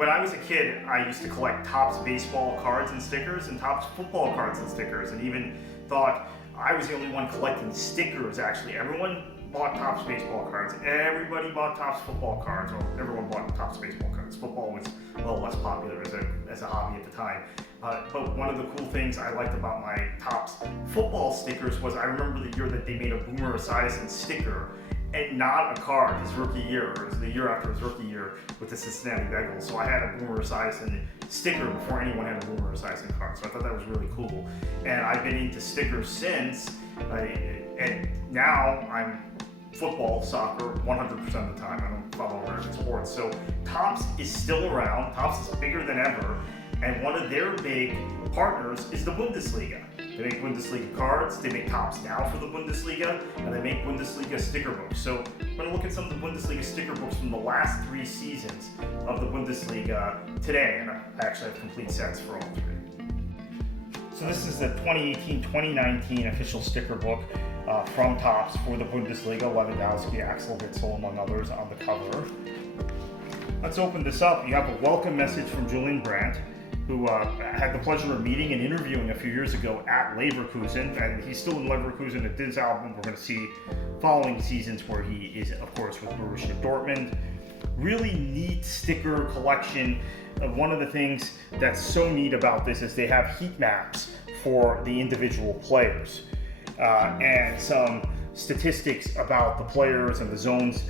when I was a kid, I used to collect Topps baseball cards and stickers and Topps football cards and stickers, and even thought I was the only one collecting stickers. Actually, everyone bought Topps baseball cards. Everybody bought Topps football cards, or everyone bought Topps baseball cards. Football was a little less popular as a hobby at the time. But one of the cool things I liked about my Topps football stickers was I remember the year that they made a Boomer Esiason sticker, and not a card his rookie year, or the year after his rookie year with the Cincinnati Bengals. So I had a Boomer Esiason sticker before anyone had a Boomer Esiason card. So I thought that was really cool. And I've been into stickers since, and now I'm football, soccer, 100% of the time. I don't follow American sports. So Topps is still around. Topps is bigger than ever. And one of their big partners is the Bundesliga. They make Bundesliga cards, they make Topps now for the Bundesliga, and they make Bundesliga sticker books. So we're going to look at some of the Bundesliga sticker books from the last 3 seasons of the Bundesliga today. And I actually have complete sets for all 3. So this is the 2018-2019 official sticker book from Topps for the Bundesliga. Lewandowski, Axel Witsel, among others, on the cover. Let's open this up. You have a welcome message from Julian Brandt, who had the pleasure of meeting and interviewing a few years ago at Leverkusen, and he's still in Leverkusen at this album. We're going to see following seasons where he is, of course, with Borussia Dortmund. Really neat sticker collection. One of the things that's so neat about this is they have heat maps for the individual players and some statistics about the players and the zones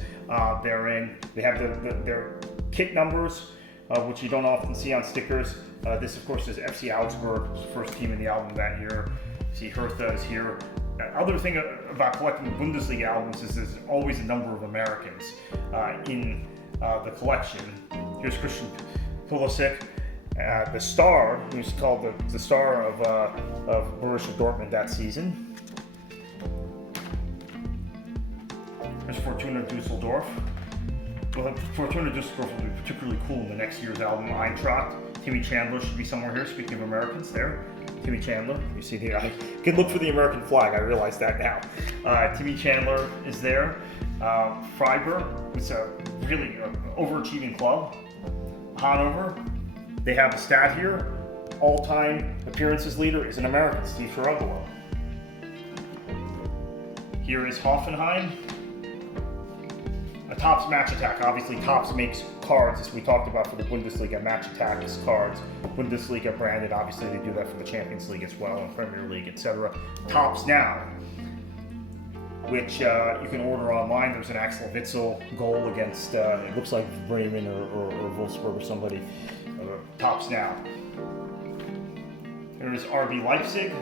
they're in. They have their kit numbers, which you don't often see on stickers. This, of course, is FC Augsburg, first team in the album that year. See Hertha is here. Other thing about collecting Bundesliga albums is there's always a number of Americans in the collection. Here's Christian Pulisic, the star, who's called the star of Borussia Dortmund that season. There's Fortuna Düsseldorf. Well, Fortuna Düsseldorf will be particularly cool in the next year's album, Eintracht. Timmy Chandler should be somewhere here, speaking of Americans there. Timmy Chandler, you see the, I can look for the American flag, I realize that now. Timmy Chandler is there. Freiburg, it's a really overachieving club. Hanover, they have a stat here. All-time appearances leader is an American, Steve Cherubolo. Here is Hoffenheim. Topps Match Attack. Obviously, Topps makes cards, as we talked about, for the Bundesliga. Match Attack is cards. Bundesliga branded. Obviously, they do that for the Champions League as well, and Premier League, etc. Topps Now, which you can order online. There's an Axel Witsel goal against, it looks like Bremen or Wolfsburg or somebody. Topps Now. There's RB Leipzig.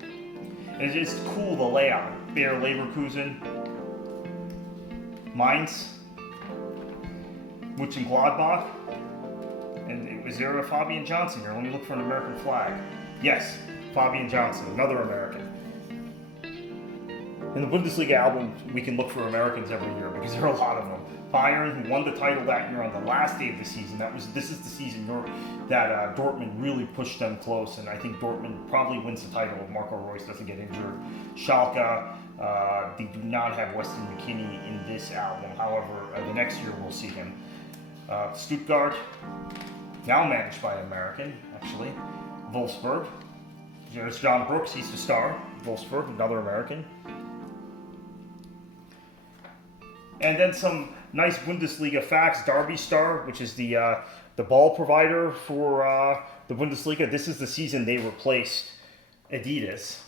And it's cool, the layout. Bayer Leverkusen. Mainz, Mönchengladbach, and was there a Fabian Johnson here? Let me look for an American flag. Yes, Fabian Johnson, another American. In the Bundesliga album, we can look for Americans every year because there are a lot of them. Bayern, who won the title that year on the last day of the season. This is the season that Dortmund really pushed them close, and I think Dortmund probably wins the title if Marco Reus doesn't get injured. Schalke, they do not have Weston McKennie in this album. However, the next year we'll see him. Stuttgart, now managed by an American, actually. Wolfsburg. There's John Brooks, he's the star. Wolfsburg, another American. And then some nice Bundesliga facts. Derby Star, which is the ball provider for the Bundesliga. This is the season they replaced Adidas.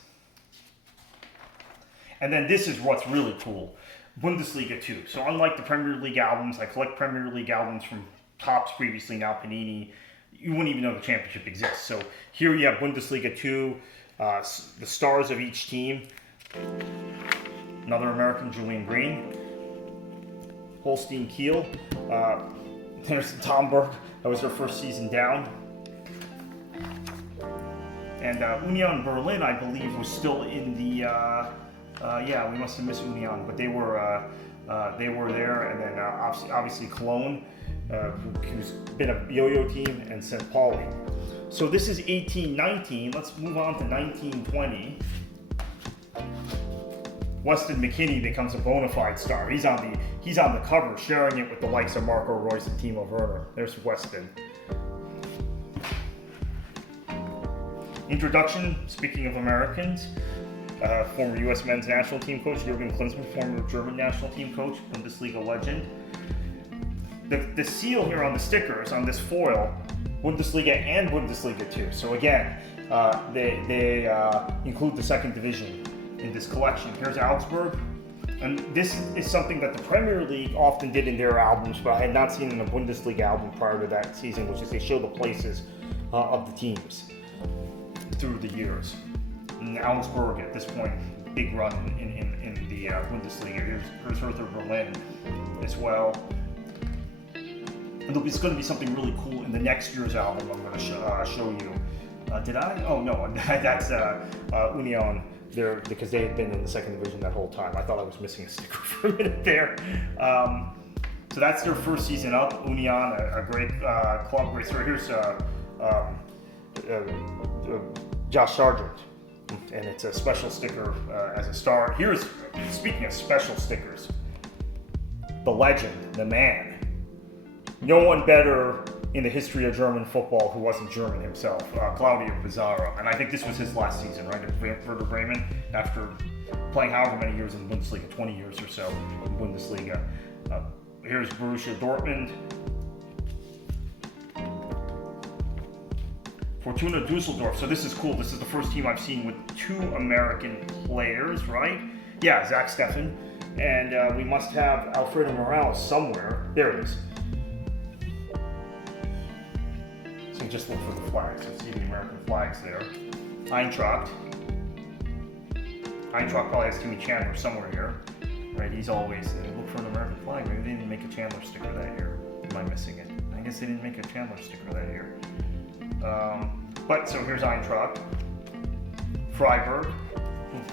And then this is what's really cool. Bundesliga 2. So unlike the Premier League albums, I collect Premier League albums from Topps previously, now Panini. You wouldn't even know the championship exists. So here you have Bundesliga 2, the stars of each team. Another American, Julian Green. Holstein Kiel. There's Tomberg. That was their first season down. And Union Berlin, I believe, was still in the. Yeah, we must have missed Union, but they were there. And then obviously Cologne, who's been a yo-yo team, and St. Pauli. So this is 18-19. Let's move on to 19-20. Weston McKennie becomes a bona fide star. He's on the cover, sharing it with the likes of Marco Reus and Timo Werner. There's Weston. Introduction, speaking of Americans, former U.S. men's national team coach Jurgen Klinsmann, former German national team coach, Bundesliga legend. The seal here on the stickers, on this foil, Bundesliga and Bundesliga 2. So again, they include the second division in this collection. Here's Augsburg. And this is something that the Premier League often did in their albums, but I had not seen in a Bundesliga album prior to that season, which is they show the places of the teams through the years. And Augsburg at this point, big run in the Bundesliga. Here's Hertha Berlin as well. And it's going to be something really cool in the next year's album I'm going to show you. Did I? Oh no, that's Union. There, because they had been in the second division that whole time. I thought I was missing a sticker for a minute there. So that's their first season up. Union, a great club, great story. Here's Josh Sargent, and it's a special sticker as a star. Here's, speaking of special stickers, the legend, the man. No one better in the history of German football who wasn't German himself, Claudio Pizarro. And I think this was his last season, right, at Werder Bremen, after playing however many years in the Bundesliga, 20 years or so in Bundesliga. Here's Borussia Dortmund. Fortuna Düsseldorf. So this is cool. This is the first team I've seen with two American players, right? Yeah, Zach Steffen. And we must have Alfredo Morales somewhere. There it is. So just look for the flags. So see the American flags there. Eintracht. Eintracht probably has Timmy Chandler somewhere here. Right, he's always, look for an American flag. Maybe they didn't make a Chandler sticker that year. Am I missing it? I guess they didn't make a Chandler sticker that year. But so here's Eintracht. Freiburg.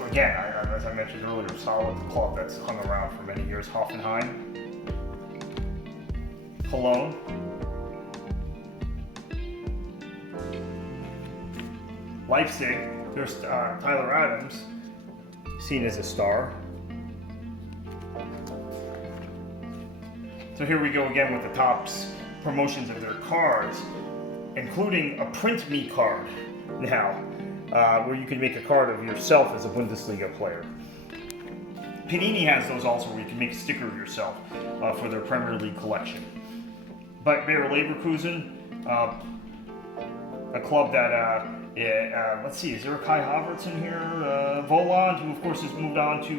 Again, as I mentioned earlier, solid club that's hung around for many years. Hoffenheim. Cologne. Leipzig. There's Tyler Adams, seen as a star. So here we go again with the Topps promotions of their cards, including a print me card now, where you can make a card of yourself as a Bundesliga player. Panini has those also, where you can make a sticker of yourself for their Premier League collection. But Bayer Leverkusen, a club that, let's see, is there a Kai Havertz in here? Voland, who of course has moved on to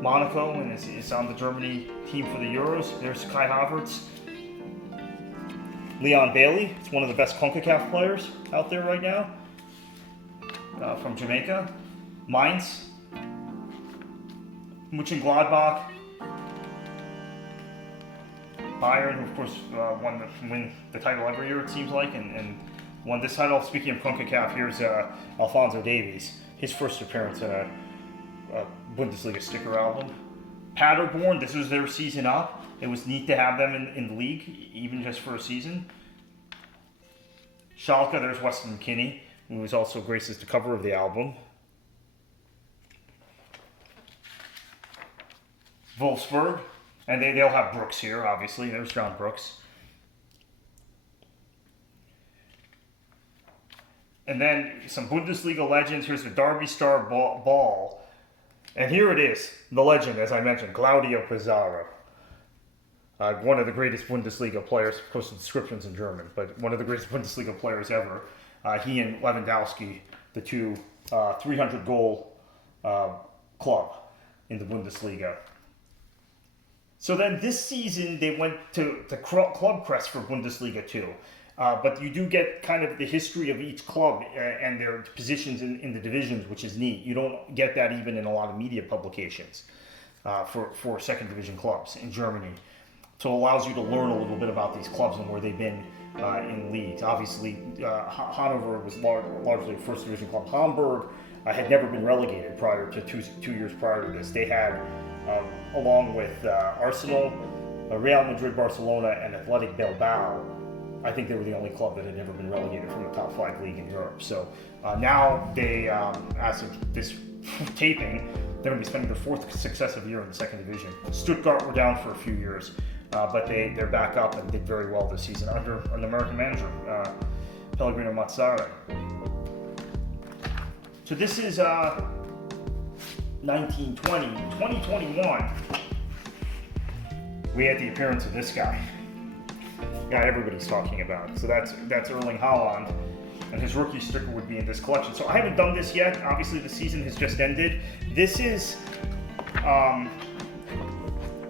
Monaco and is on the Germany team for the Euros. There's Kai Havertz. Leon Bailey, it's one of the best CONCACAF players out there right now, from Jamaica. Mainz, Mönchengladbach, Bayern, who of course win the title every year it seems like, and won this title. Speaking of CONCACAF, here's Alphonso Davies, his first appearance in a Bundesliga sticker album. Paderborn, this was their season up. It was neat to have them in the league, even just for a season. Schalke, there's Weston McKennie, who was also graces the cover of the album. Wolfsburg, and they'll have Brooks here, obviously. There's John Brooks. And then some Bundesliga legends. Here's the Derby Star ball. And here it is, the legend, as I mentioned, Claudio Pizarro. One of the greatest Bundesliga players, of course the description's in German, but one of the greatest Bundesliga players ever. He and Lewandowski, the two 300-goal club in the Bundesliga. So then this season they went to club crest for Bundesliga 2. But you do get kind of the history of each club and their positions in the divisions, which is neat. You don't get that even in a lot of media publications for second division clubs in Germany. So it allows you to learn a little bit about these clubs and where they've been in leagues. Obviously, Hanover was largely a first division club. Hamburg had never been relegated prior to two years prior to this. They had, along with Arsenal, Real Madrid, Barcelona, and Athletic Bilbao, I think they were the only club that had never been relegated from the top 5 league in Europe. So now they, as of this taping, they're going to be spending their 4th successive year in the 2nd division. Stuttgart were down for a few years, but they're back up and did very well this season under an American manager, Pellegrino Mazzarri. So this is 1920. 2021, we had the appearance of this guy everybody's talking about. So that's Erling Haaland, and his rookie sticker would be in this collection. So I haven't done this yet. Obviously, the season has just ended. This is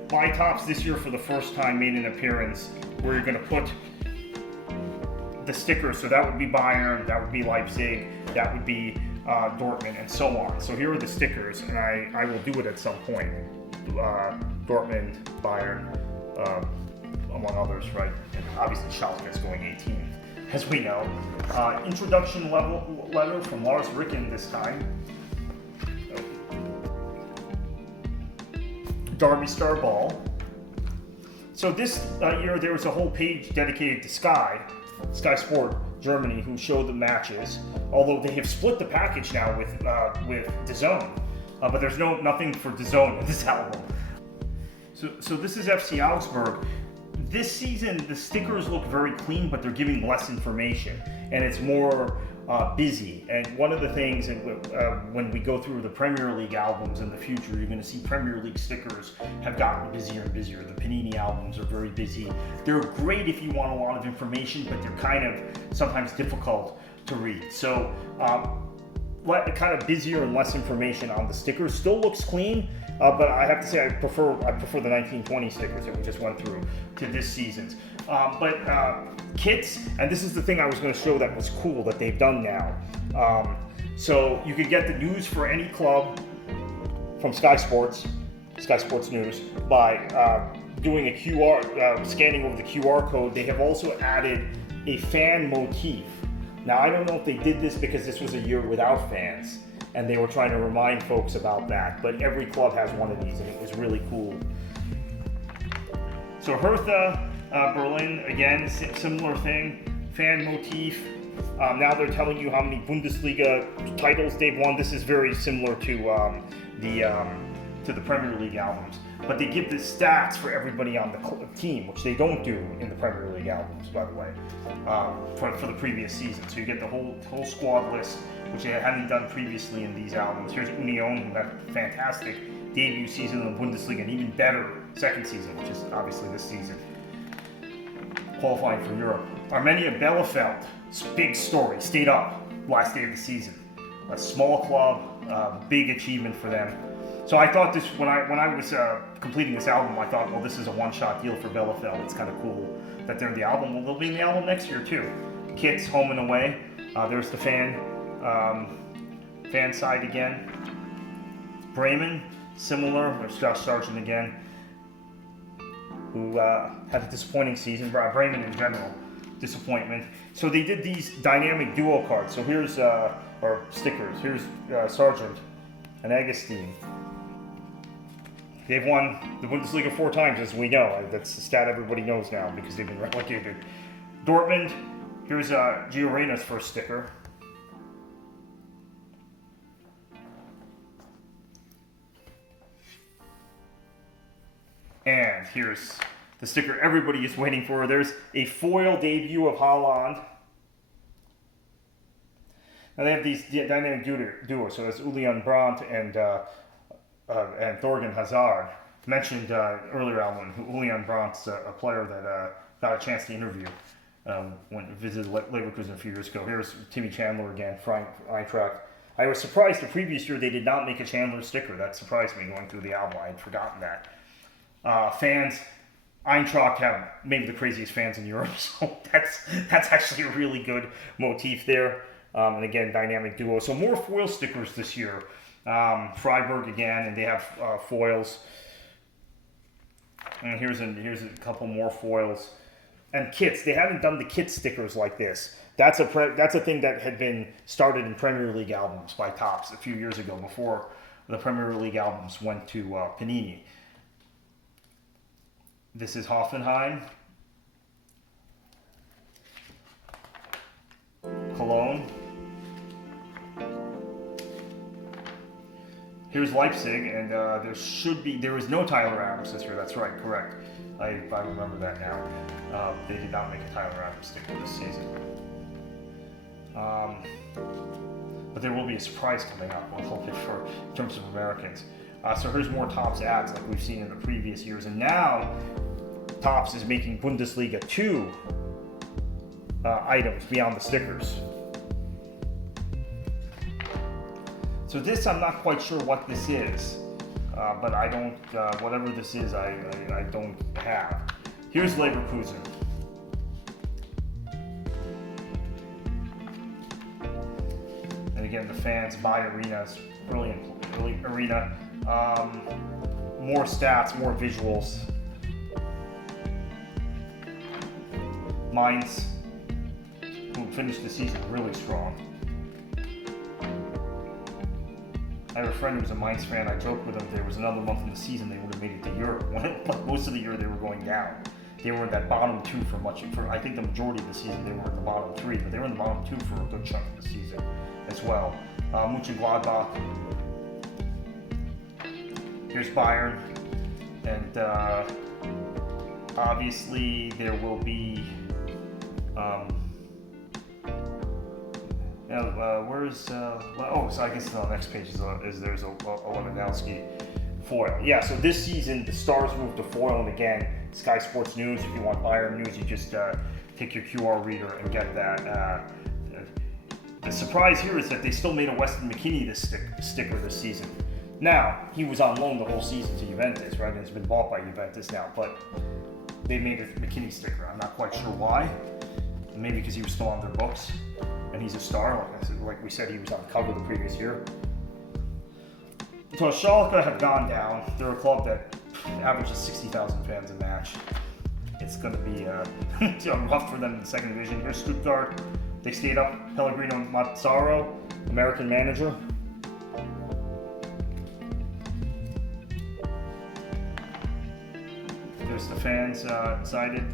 by Topps this year for the first time made an appearance where you're going to put the stickers. So that would be Bayern, that would be Leipzig, that would be Dortmund, and so on. So here are the stickers, and I will do it at some point. Dortmund, Bayern, among others, right? And obviously Schalke is going 18th, as we know. Introduction letter from Lars Ricken this time. Derby Star Ball. So this year there was a whole page dedicated to Sky Sport Germany, who showed the matches. Although they have split the package now with DAZN, but there's nothing for DAZN in this album. So this is FC Augsburg. This season, the stickers look very clean, but they're giving less information, and it's more busy. And one of the things, when we go through the Premier League albums in the future, you're going to see Premier League stickers have gotten busier and busier. The Panini albums are very busy. They're great if you want a lot of information, but they're kind of sometimes difficult to read. So kind of busier and less information on the stickers. Still looks clean. But I have to say I prefer the 1920 stickers that we just went through to this season's. But kits, and this is the thing I was going to show that was cool that they've done now. So you could get the news for any club from Sky Sports News, by doing a QR, scanning over the QR code. They have also added a fan motif. Now I don't know if they did this because this was a year without fans, and they were trying to remind folks about that, but every club has one of these, and it was really cool. So Hertha Berlin, again, similar thing, fan motif. Now they're telling you how many Bundesliga titles they've won. This is very similar to the Premier League albums, but they give the stats for everybody on the team, which they don't do in the Premier League albums, by the way, for the previous season. So you get the whole squad list, which they hadn't done previously in these albums. Here's Union, who had a fantastic debut season in the Bundesliga, and even better second season, which is obviously this season, qualifying for Europe. Arminia Bielefeld, big story, stayed up last day of the season. A small club, big achievement for them. So I thought this, when I was completing this album, I thought, well, this is a one-shot deal for Bielefeld. It's kind of cool that they're in the album. Well, they'll be in the album next year too. Kits, home and away. There's the fan side again. Bremen, similar. There's Josh Sargent again, who had a disappointing season. Bremen in general, disappointment. So they did these dynamic duo cards. So here's, or stickers. Here's Sargent and Agustin. They've won the Bundesliga 4 times, as we know. That's a stat everybody knows now because they've been relegated. Dortmund, here's Gio Reyna's first sticker. And here's the sticker everybody is waiting for. There's a foil debut of Haaland. Now they have these dynamic duos. So it's Julian Brandt and Thorgan Hazard. Mentioned earlier, Alan, Julian Brandt's a player that got a chance to interview when he visited Leverkusen a few years ago. Here's Timmy Chandler again, Frank Eintracht. I was surprised the previous year they did not make a Chandler sticker. That surprised me going through the album. I had forgotten that. Fans, Eintracht have maybe the craziest fans in Europe, so that's actually a really good motif there. And again, dynamic duo. So more foil stickers this year. Freiburg again, and they have foils. And here's a couple more foils. And kits. They haven't done the kit stickers like this. That's a thing that had been started in Premier League albums by Topps a few years ago, before the Premier League albums went to Panini. This is Hoffenheim. Cologne. Here's Leipzig, and there is no Tyler Adams this year. That's right, correct. I remember that now. They did not make a Tyler Adams sticker this season. But there will be a surprise coming up, we'll hope in terms of Americans. So here's more Topps ads like we've seen in the previous years. And now Topps is making Bundesliga 2 items beyond the stickers. So this, I'm not quite sure what this is, but I don't, whatever this is, I don't have. Here's Leverkusen. And again, the fans buy arenas, early arena. More stats, more visuals. Mainz, who finished the season really strong. I have a friend who was a Mainz fan. I joked with him there was another month in the season they would have made it to Europe. Most of the year they were going down. They were in that bottom 2 for I think the majority of the season they were in the bottom 3, but they were in the bottom 2 for a good chunk of the season as well. Mönchengladbach. Here's Bayern, and obviously there will be. So I guess the next page there's a Lewandowski foil. Yeah, so this season the Stars moved to foil, and again, Sky Sports News. If you want Bayern news, you just take your QR reader and get that. The surprise here is that they still made a Weston McKennie sticker this season. Now, he was on loan the whole season to Juventus, right? And it's been bought by Juventus now, but they made a McKennie sticker. I'm not quite sure why. Maybe because he was still on their books, and he's a star. Like we said, he was on the cover the previous year. So Schalke have gone down. They're a club that averages 60,000 fans a match. It's going to be rough for them in the second division. Here's Stuttgart. They stayed up. Pellegrino Mazzaro, American manager. There's the fans cited.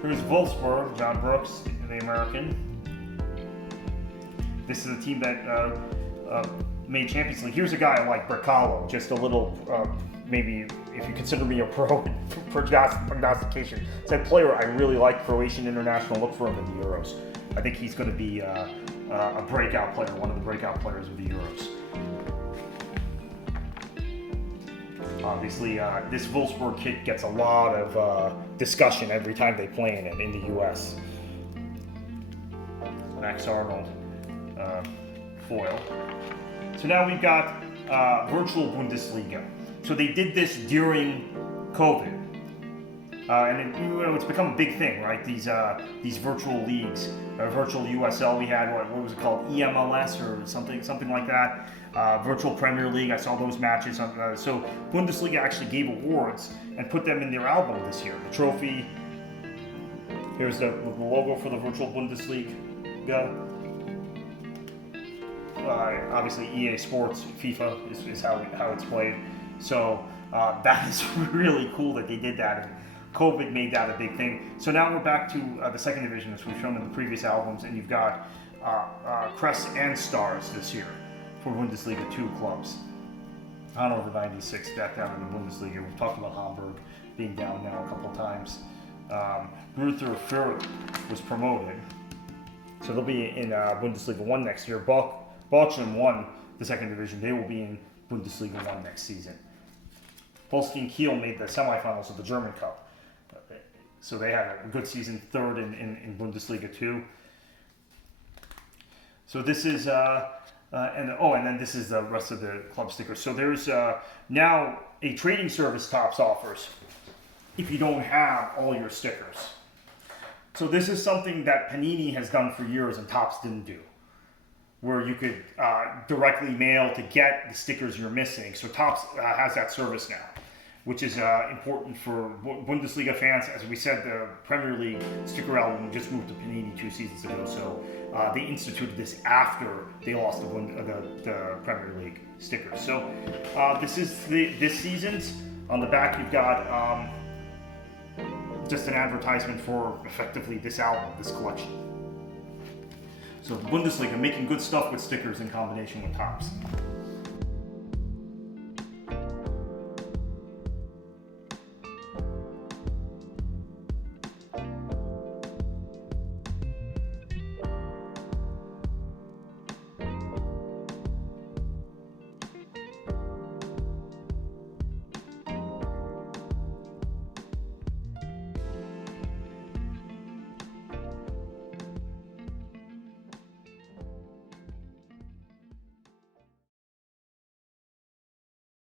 Here's Wolfsburg, John Brooks, the American. This is a team that made Champions League. Here's a guy like Bercalo, just a little, maybe if you consider me a pro prognostication. It's a player I really like, Croatian international. Look for him in the Euros. I think he's going to be a breakout player, one of the breakout players of the Euros. Obviously, this Wolfsburg kit gets a lot of discussion every time they play in the U.S. Max Arnold foil. So now we've got virtual Bundesliga. So they did this during COVID, and it's become a big thing, right? These virtual leagues, virtual USL. We had what was it called, EMLS or something like that. Virtual Premier League. I saw those matches. So Bundesliga actually gave awards and put them in their album this year. The trophy. Here's the logo for the virtual Bundesliga. Obviously, EA Sports, FIFA is how it's played. So that is really cool that they did that. And COVID made that a big thing. So now we're back to the second division, as we've shown in the previous albums, and you've got Crests and Stars this year for Bundesliga 2 clubs. Hannover 96 back down in the Bundesliga. We've talked about Hamburg being down now a couple times. Greuther Fürth was promoted, so they'll be in Bundesliga 1 next year. Bochum won the second division. They will be in Bundesliga 1 next season. Holstein Kiel made the semifinals of the German Cup. So they had a good season, third in Bundesliga 2. So this is, and then this is the rest of the club stickers. So there's now a trading service Topps offers if you don't have all your stickers. So this is something that Panini has done for years and Topps didn't do, where you could directly mail to get the stickers you're missing. So Topps has that service now, which is important for Bundesliga fans. As we said, the Premier League sticker album just moved to Panini 2 seasons ago, so they instituted this after they lost the Premier League stickers. So this is this season's. On the back, you've got just an advertisement for effectively this album, this collection. So the Bundesliga making good stuff with stickers in combination with Topps.